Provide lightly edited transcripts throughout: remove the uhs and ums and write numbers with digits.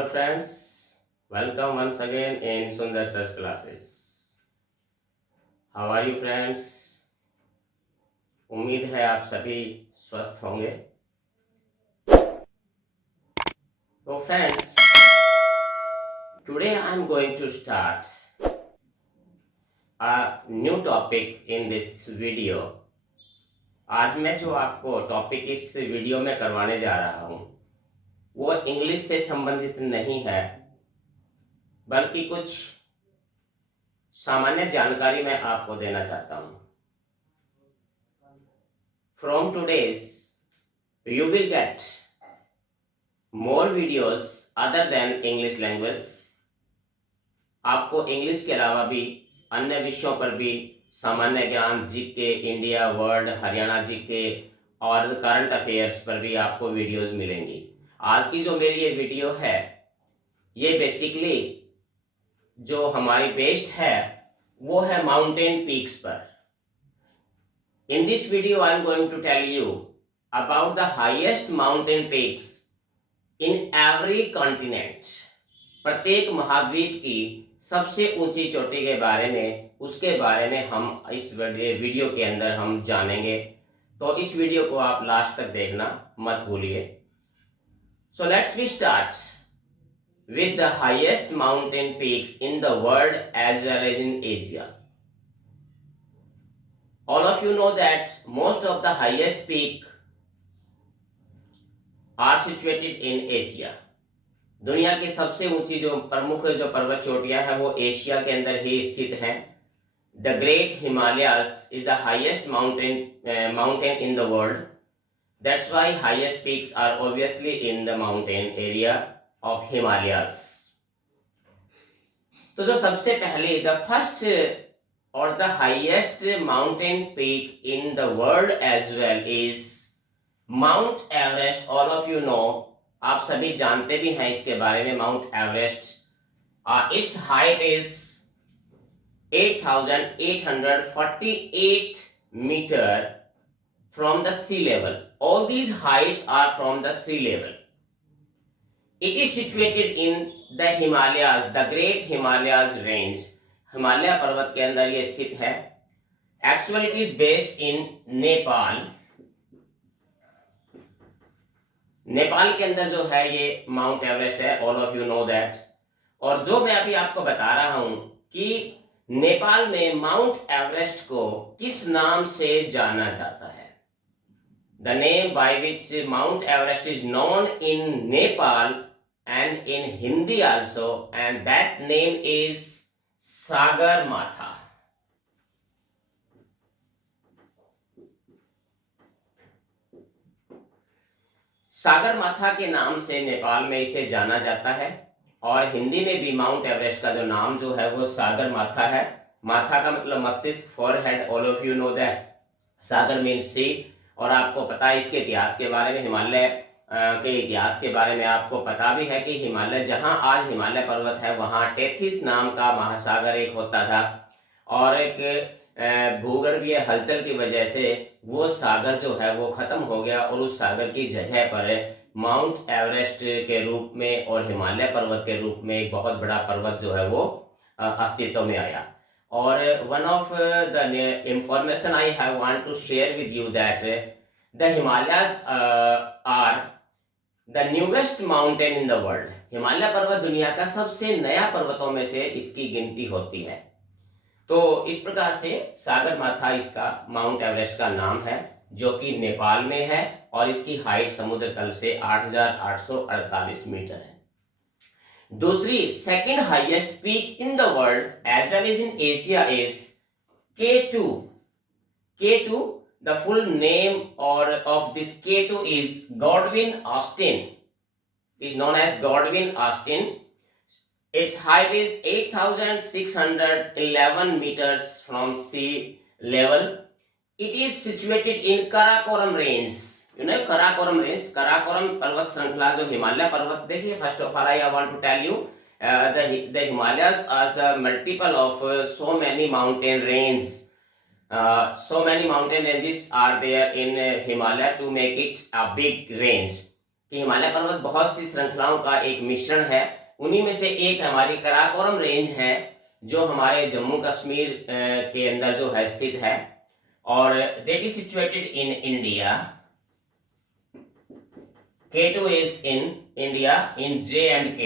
Hello friends, welcome once again in Sundar Search classes. How are you friends? उम्मीद है आप सभी स्वस्थ होंगे. So friends, today I am going to start a new topic in this video. आज मैं जो आपको टॉपिक इस वीडियो में करवाने जा रहा हूँ वो इंग्लिश से संबंधित नहीं है, बल्कि कुछ सामान्य जानकारी मैं आपको देना चाहता हूँ. From today's, you will get more videos other than English language. आपको इंग्लिश के अलावा भी अन्य विषयों पर भी सामान्य ज्ञान, GK, India, world, Haryana GK और करंट अफेयर्स पर भी आपको वीडियोस मिलेंगी. आज की जो मेरी ये वीडियो है ये बेसिकली जो हमारी बेस्ड है वो है माउंटेन पीक्स पर. In this video, I am going to tell you about the highest mountain peaks in every continent. प्रत्येक महाद्वीप की सबसे ऊंची चोटी के बारे में, उसके बारे में हम इस वीडियो के अंदर हम जानेंगे. तो इस वीडियो को आप लास्ट तक देखना मत भूलिए. So let's we start with the highest mountain peaks in the world as well as in Asia. All of you know that most of the highest peak are situated in Asia. दुनिया की सबसे ऊंची जो प्रमुख जो पर्वत चोटियां हैं वो एशिया के अंदर ही स्थित हैं. The Great Himalayas is the highest mountain in the world. That's why highest peaks are obviously in the mountain area of Himalayas. तो जो सबसे पहले the first or the highest mountain peak in the world as well is Mount Everest. All of you know, आप सभी जानते भी हैं इसके बारे में. Mount Everest, its height is 8,848 meter from the sea level. All these heights are from the sea level. It is situated in the Himalayas, the Great Himalayas range. Himalaya पर्वत के अंदर ये स्थित है. Actually it is based in Nepal. Nepal के अंदर जो है ये माउंट एवरेस्ट है. All of you know that. और जो मैं अभी आपको बता रहा हूं कि नेपाल में माउंट एवरेस्ट को किस नाम से जाना जाता है. The name by which Mount Everest is known in Nepal and in Hindi also, and that name is Sagarmatha. सागर माथा के नाम से नेपाल में इसे जाना जाता है. और हिंदी में भी माउंट एवरेस्ट का जो नाम जो है वो सागर माथा है. माथा का मतलब मस्तिष्क, forehead. All of you know that. सागर मीन्स सी. और आपको पता है इसके इतिहास के बारे में, हिमालय के इतिहास के बारे में आपको पता भी है कि हिमालय, जहां आज हिमालय पर्वत है, वहां टेथिस नाम का महासागर एक होता था. और एक भूगर्भीय हलचल की वजह से वो सागर जो है वो खत्म हो गया और उस सागर की जगह पर माउंट एवरेस्ट के रूप में और हिमालय पर्वत के रूप में एक बहुत बड़ा पर्वत जो है वो अस्तित्व में आया. और one of the information I have want to share with you that the Himalayas are the newest mountain in the world. Himalaya पर्वत दुनिया का सबसे नया पर्वतों में से इसकी गिनती होती है. तो इस प्रकार से सागर माथा इसका माउंट एवरेस्ट का नाम है, जो कि नेपाल में है. और इसकी हाइट समुद्र तल से 8,848 मीटर है. दूसरी second highest peak in the world as well as in Asia is K2. K2, the full name or of this K2 is Godwin Austen. It is known as Godwin Austen. Its height is 8,611 meters from sea level. It is situated in Karakoram range. You know Karakoram range, Karakoram पर्वत श्रृंखला जो हिमालय पर्वत. देखिए, first of all I want to tell you the Himalayas are the multiple of so many mountain ranges. So many mountain ranges are there in Himalaya to make it a big range. कि हिमालय पर्वत बहुत सी श्रृंखलाओं का एक मिश्रण है। उन्हीं में से एक हमारी कराकोरम रेंज है जो हमारे जम्मू कश्मीर के अंदर जो है स्थित है, और that is situated in India. K2 is in India in J&K।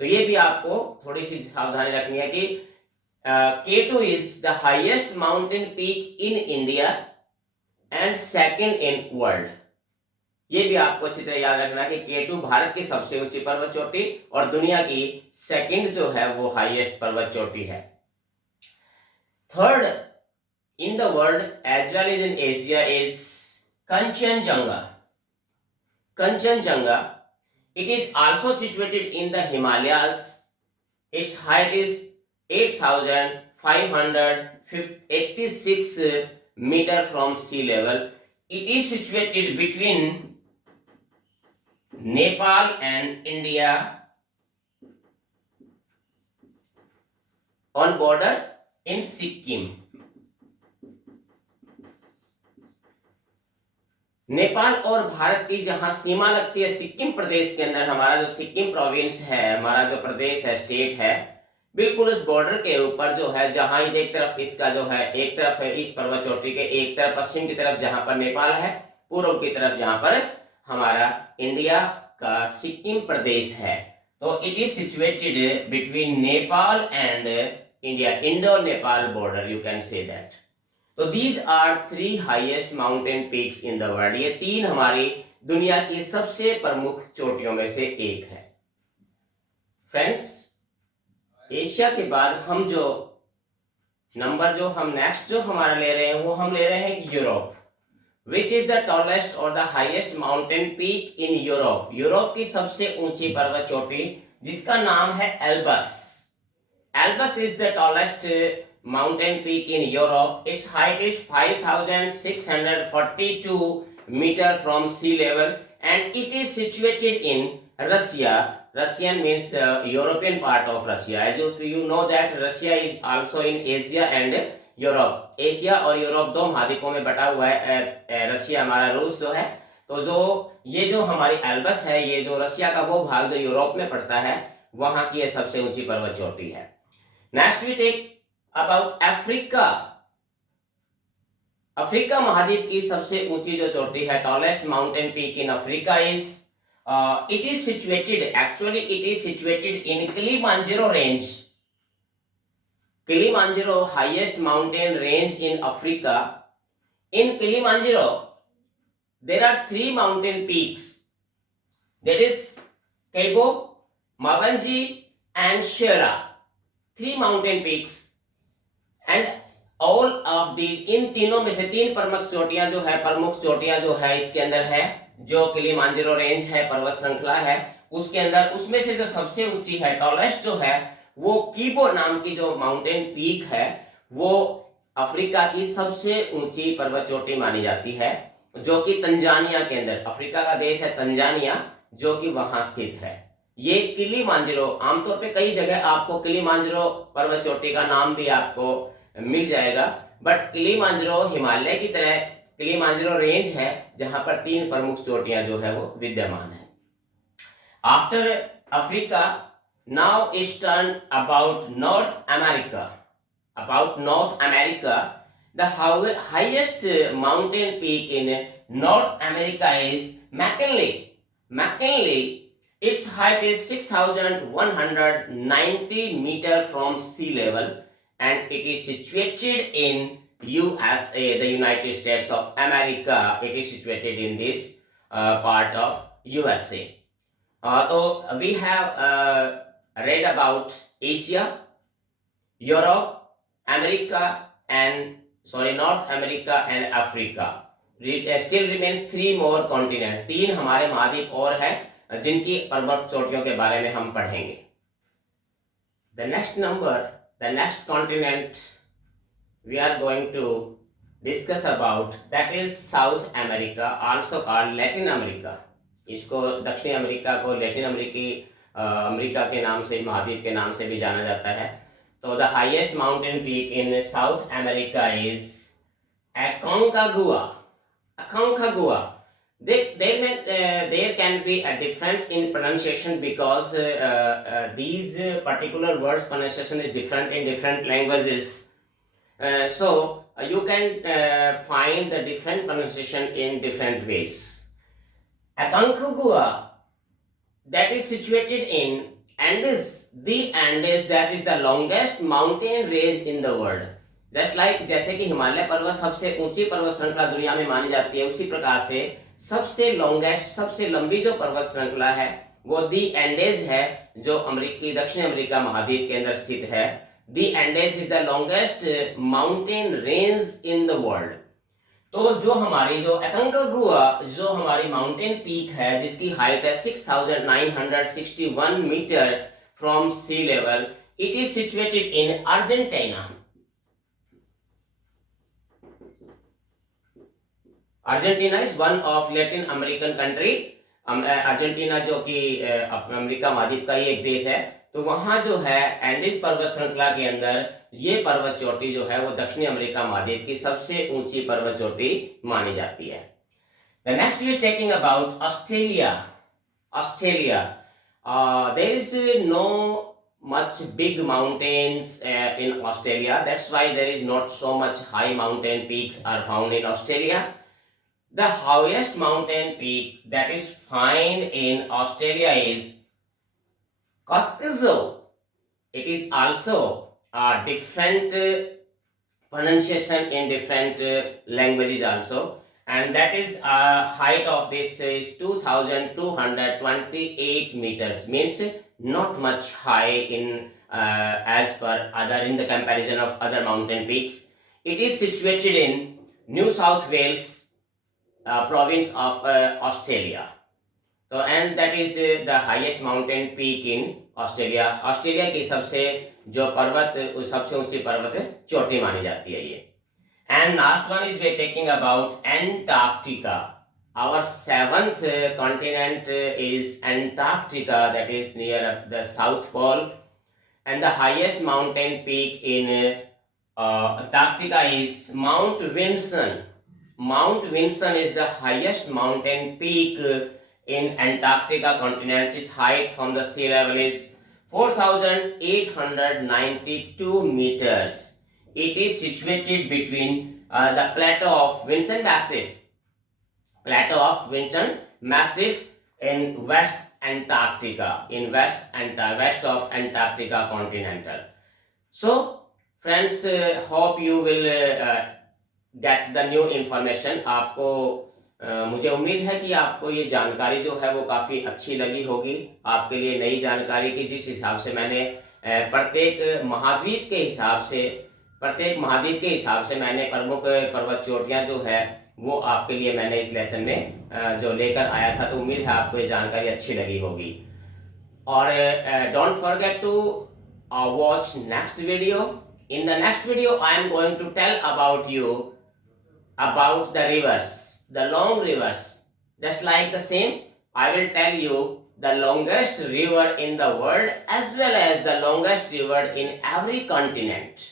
तो ये भी आपको थोड़ी सी सावधानी रखनी है कि K2 is the highest mountain peak in India and second in world। ये भी आपको अच्छी तरह याद रखना कि K2 भारत की सबसे ऊंची पर्वत चोटी और दुनिया की सेकंड जो है वो हाईएस्ट पर्वत चोटी है। Third in the world as well as in Asia is Kanchenjunga। Kanchenjunga, it is also situated in the Himalayas। Its height is 8,586 meter from sea level। It is situated between Nepal and India on border in Sikkim। Nepal और भारत की जहां सीमा लगती है सिक्किम प्रदेश के अंदर, हमारा जो Sikkim province है, हमारा जो प्रदेश है, स्टेट है, बिल्कुल उस बॉर्डर के ऊपर जो है, जहां एक तरफ इसका जो है, एक तरफ है इस पर्वत चोटी के, एक तरफ पश्चिम की तरफ जहां पर नेपाल है, पूर्व की तरफ जहां पर हमारा इंडिया का सिक्किम प्रदेश है। तो it is situated between Nepal and India, Indo Nepal border, you can say that. तो these are 3 highest mountain peaks in the world. ये 3 हमारी दुनिया की सबसे प्रमुख चोटियों में से एक है। फ्रेंड्स, एशिया के बाद हम जो नंबर जो हम नेक्स्ट जो हमारा ले रहे हैं वो हम ले रहे हैं Europe. Which is the tallest और the highest mountain peak in Europe. Europe की सबसे ऊंची पर्वत चोटी जिसका नाम है Elbrus. Elbrus is the tallest mountain peak in Europe। Its height is 5,642 meter from sea level and it is situated in Russia। Russian means the European part of Russia। As you know that Russia is also in Asia and Europe। Asia और Europe दो महाद्वीपों में बटा हुआ है। Russia हमारा रूस जो है, तो जो ये जो हमारी एल्बस है, ये जो रशिया का वो भाग जो यूरोप में पड़ता है, वहां की ये सबसे ऊंची पर्वत चोटी है। Next we take about Africa. Africa महाद्वीप की सबसे ऊंची जो चोटी है, tallest mountain peak in Africa is it is situated, actually it is situated in Kilimanjaro range. Kilimanjaro highest mountain range in Africa. In Kilimanjaro there are 3 mountain peaks, that is Kaibo, Mabanji and Shera। 3 mountain peaks and all of these, इन तीनों में से 3 प्रमुख चोटियां जो है, प्रमुख चोटियां जो है इसके अंदर है, जो किलिमांजारो रेंज है, पर्वत श्रृंखला है, उसके अंदर उसमें से जो सबसे ऊंची है, टॉलेस्ट जो है, वो कीबो नाम की जो माउंटेन पीक है, वो अफ्रीका की सबसे ऊंची पर्वत चोटी मानी जाती है, जो कि तंजानिया के अंदर, अफ्रीका का देश है तंजानिया, जो कि वहां स्थित है। ये किलिमांजारो, आमतौर पे कई जगह आपको किलिमांजारो पर्वत चोटी का नाम भी आपको मिल जाएगा, बट किलिमांजारो हिमालय की तरह किलिमांजारो रेंज है जहां पर 3 प्रमुख चोटियां जो है वो विद्यमान है। After Africa, now is turn about north America. About north America, the highest mountain peak in North America is McKinley। McKinley, its height is 6,190 meter from sea level and it is situated in USA, the United States of America। It is situated in this part of USA। So we have read about Asia, Europe, America and North America and Africa। Still remains 3 more continents। 3 हमारे महाद्वीप और हैं जिनकी पर्वत चोटियों के बारे में हम पढ़ेंगे। The next number, the next continent we are going to discuss about, that is South America, also called Latin America। इसको दक्षिणी अमेरिका को लैटिन अमेरिका के नाम से, महाद्वीप के नाम से भी जाना जाता है। तो the highest mountain peak in South America is Aconcagua। Aconcagua. There can be a difference in pronunciation because these particular words pronunciation is different in different languages. So you can find the different pronunciation in different ways. Aconcagua, that is situated in Andes, the Andes, that is the longest mountain range in the world. Just like जैसे कि हिमालय पर्वत सबसे ऊंची पर्वत श्रृंखला दुनिया में मानी जाती है, उसी प्रकार से सबसे लॉन्गेस्ट, सबसे लंबी जो पर्वत श्रृंखला है वो दी एंडेज है, जो अमेरिकी दक्षिण अमेरिका महाद्वीप के अंदर स्थित है. The Andes is the longest mountain range in the world. तो जो हमारी जो एकांकागुआ, जो हमारी माउंटेन पीक है जिसकी हाइट है 6961 metre from sea level, it is situated in Argentina. Argentina is one of Latin American country. Argentina जो कि अमेरिका महाद्वीप का ही एक देश है, तो वहां जो है एंडीज पर्वत श्रृंखला के अंदर ये पर्वत चोटी जो है वो दक्षिणी अमेरिका महाद्वीप की सबसे ऊंची पर्वत चोटी मानी जाती है. The next is taking about Australia. Australia, there is no much big mountains in Australia. That's why there is not so much high mountain peaks are found in Australia. The highest mountain peak that is found in Australia is Costello. It is also a different pronunciation in different languages also, and that is height of this is 2228 meters, means not much high in as per other, in the comparison of other mountain peaks. It is situated in New South Wales province of Australia. So and that is the highest mountain peak in Australia. Australia की सबसे जो पर्वत, सबसे ऊंची पर्वत चोटी मानी जाती है ये. And last one is we are talking about Antarctica. Our seventh continent is Antarctica, that is near the South Pole, and the highest mountain peak in Antarctica is Mount Vinson. Mount Vinson is the highest mountain peak in Antarctica continent. Its height from the sea level is 4892 meters. It is situated between the plateau of Vinson Massif in West Antarctica, west of Antarctica continental. So friends, hope you will get the new information. आपको मुझे उम्मीद है कि आपको ये जानकारी जो है वो काफ़ी अच्छी लगी होगी. आपके लिए नई जानकारी की, जिस हिसाब से मैंने प्रत्येक महाद्वीप के हिसाब से मैंने प्रमुख पर्वत चोटियाँ जो है वो आपके लिए मैंने इस लेसन में जो लेकर आया था, तो उम्मीद है आपको ये जानकारी अच्छी लगी होगी. और don't forget to watch next video. In the next video I am going to tell about you about the rivers, the long rivers. Just like the same, I will tell you the longest river in the world as well as the longest river in every continent.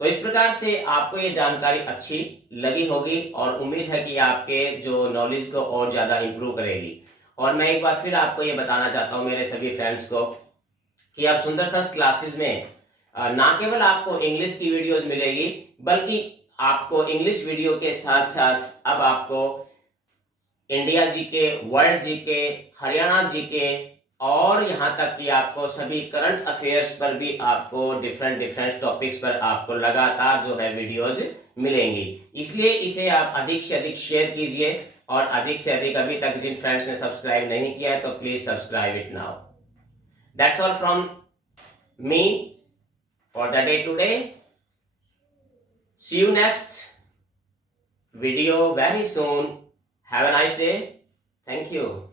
तो इस प्रकार से आपको ये जानकारी अच्छी लगी होगी और उम्मीद है कि आपके जो नॉलेज को और ज़्यादा इम्प्रूव करेगी. और मैं एक बार फिर आपको ये बताना चाहता हूँ मेरे सभी फ्रेंड्स को कि आप सुंदर सस क्लासेस में ना केवल आपको इंग्लिश की वीडियोस मिलेगी, बल्कि आपको इंग्लिश वीडियो के साथ साथ अब आपको India GK, world GK, Haryana GK और यहाँ तक कि आपको सभी करंट अफेयर्स पर भी आपको डिफरेंट टॉपिक्स पर आपको लगातार जो है वीडियोस मिलेंगी. इसलिए इसे आप अधिक से अधिक शेयर कीजिए और अधिक से अधिक, अभी तक जिन फ्रेंड्स ने सब्सक्राइब नहीं किया है तो please subscribe it now. That's all from me for the day today. See you next video very soon. Have a nice day. Thank you.